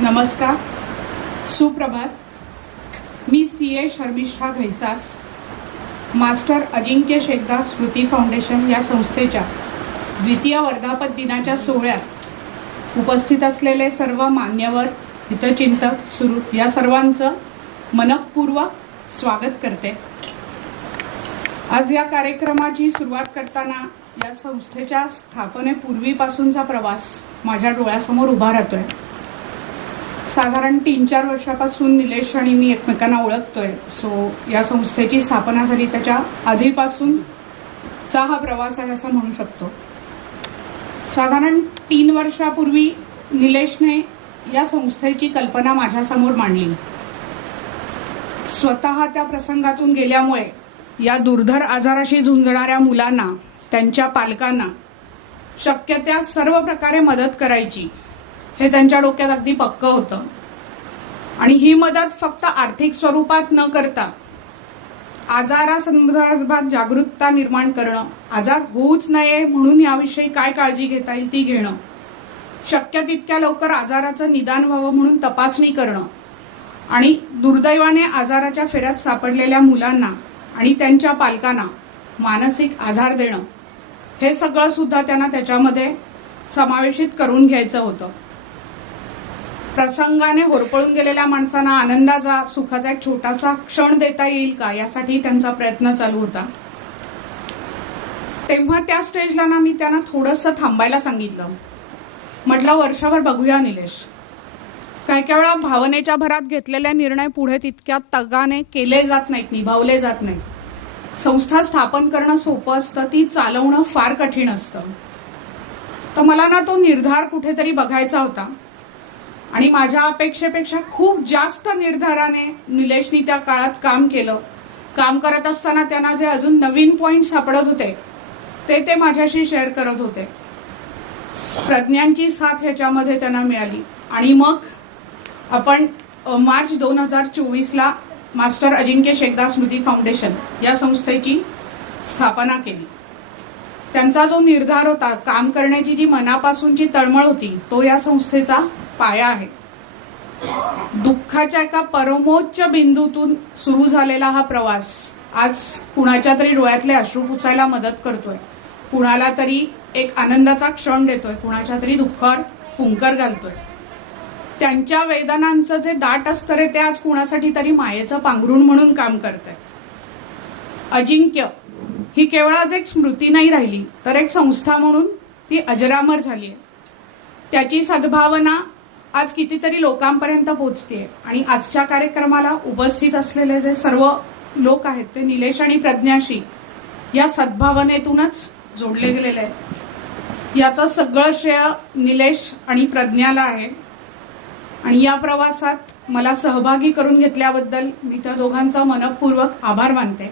नमस्कार, सुप्रभात. मी CA Sharmishtha Ghaisas, master अजिंक्य शेखदास स्मृती foundation या संस्थेच्या द्वितीय वर्धापन दिनाच्या सोहळ्यात उपस्थित असलेले सर्व मान्यवर, हितचिंतक, सुहृद या सर्वांचं मनःपूर्वक स्वागत करते. आज या कार्यक्रमाची सुरुवात करताना या संस्थेच्या स्थापनेपूर्वीपासूनचा प्रवास माझ्या डोळ्यासमोर उभा राहतोय. साधारण 3-4 वर्षापासून निलेश आणि मी एकमेकांना ओळखतोय. या संस्थेची स्थापना झाली त्याच्या आधीपासूनचा हा प्रवास आहे असं म्हणू शकतो. साधारण 3 वर्षापूर्वी निलेशने या संस्थेची कल्पना माझ्यासमोर मांडली. स्वतः त्या प्रसंगातून गेल्यामुळे या दुर्धर आजाराशी झुंजणाऱ्या मुलांना, त्यांच्या पालकांना शक्य त्या सर्व प्रकारे मदत करायची हे त्यांच्या डोक्यात अगदी पक्कं होतं. आणि ही मदत फक्त आर्थिक स्वरूपात न करता आजारासंदर्भात जागरूकता निर्माण करणं, आजार होऊच नये म्हणून याविषयी काय काळजी घेता येईल ती घेणं, शक्य तितक्या लवकर आजाराचं निदान व्हावं म्हणून तपासणी करणं आणि दुर्दैवाने आजाराच्या फेऱ्यात सापडलेल्या मुलांना आणि त्यांच्या पालकांना मानसिक आधार देणं, हे सगळं सुद्धा त्यांना त्याच्यामध्ये समावेशित करून घ्यायचं होतं. प्रसंगाने होरपळून गेलेल्या माणसांना आनंदाचा, सुखाचा एक छोटासा क्षण देता येईल का, यासाठी त्यांचा प्रयत्न चालू होता. तेव्हा त्या स्टेजला मी त्यांना थोडंसं थांबायला सांगितलं. म्हटलं, वर्षभर बघूया निलेश. काही काही वेळा भावनेच्या भरात घेतलेले निर्णय पुढे तितक्या तगाने केले जात नाहीत, निभावले जात नाहीत. संस्था स्थापन करणं सोपं असतं, ती चालवणं फार कठीण असतं. तर मला तो निर्धार कुठेतरी बघायचा होता. आणि माझ्या अपेक्षेपेक्षा खूप जास्त निर्धाराने निलेशनी त्या काळात काम केलं. काम करत असताना त्यांना जे अजून नवीन पॉइंट सापडत होते ते माझ्याशी शेअर करत होते. प्रज्ञांची साथ ह्याच्यामध्ये त्यांना मिळाली. आणि मग आपण मार्च 2024ला मास्टर अजिंक्य शेखदास स्मृती फाउंडेशन या संस्थेची स्थापना केली. त्यांचा जो निर्धार होता, काम करण्याची जी मनापासूनची तळमळ होती, तो या संस्थेचा पाया आहे. दुःखाच्या एका परमोच्च बिंदूतून सुरू झालेला हा प्रवास आज कुणाच्या तरी डोळ्यातले अश्रू पुसायला मदत करतोय, कुणाला तरी एक आनंदाचा क्षण देतोय, कुणाच्या तरी दुःखावर फुंकर घालतोय. त्यांच्या वेदनांचं जे दाट असतं रे, ते आज कुणासाठी तरी मायेचं पांघरुण म्हणून काम करतंय. अजिंक्य ही केवळ आज एक स्मृती नाही राहिली, तर एक संस्था म्हणून ती अजरामर झालीय. त्याची सद्भावना आज कितीतरी लोकांपर्यंत पोहोचतेय. आणि आजच्या कार्यक्रमाला उपस्थित असलेले जे सर्व लोक आहेत ते निलेश आणि प्रज्ञाशी या सद्भावनेतूनच जोडले गेलेले आहेत. याचं सगळं श्रेय निलेश आणि प्रज्ञाला आहे. आणि या प्रवासात मला सहभागी करून घेतल्याबद्दल मी त्या दोघांचा मनःपूर्वक आभार मानते.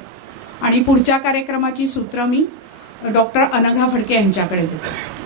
आणि पुढच्या कार्यक्रमाची सूत्र मी डॉक्टर अनघा फडके यांच्याकडे देते.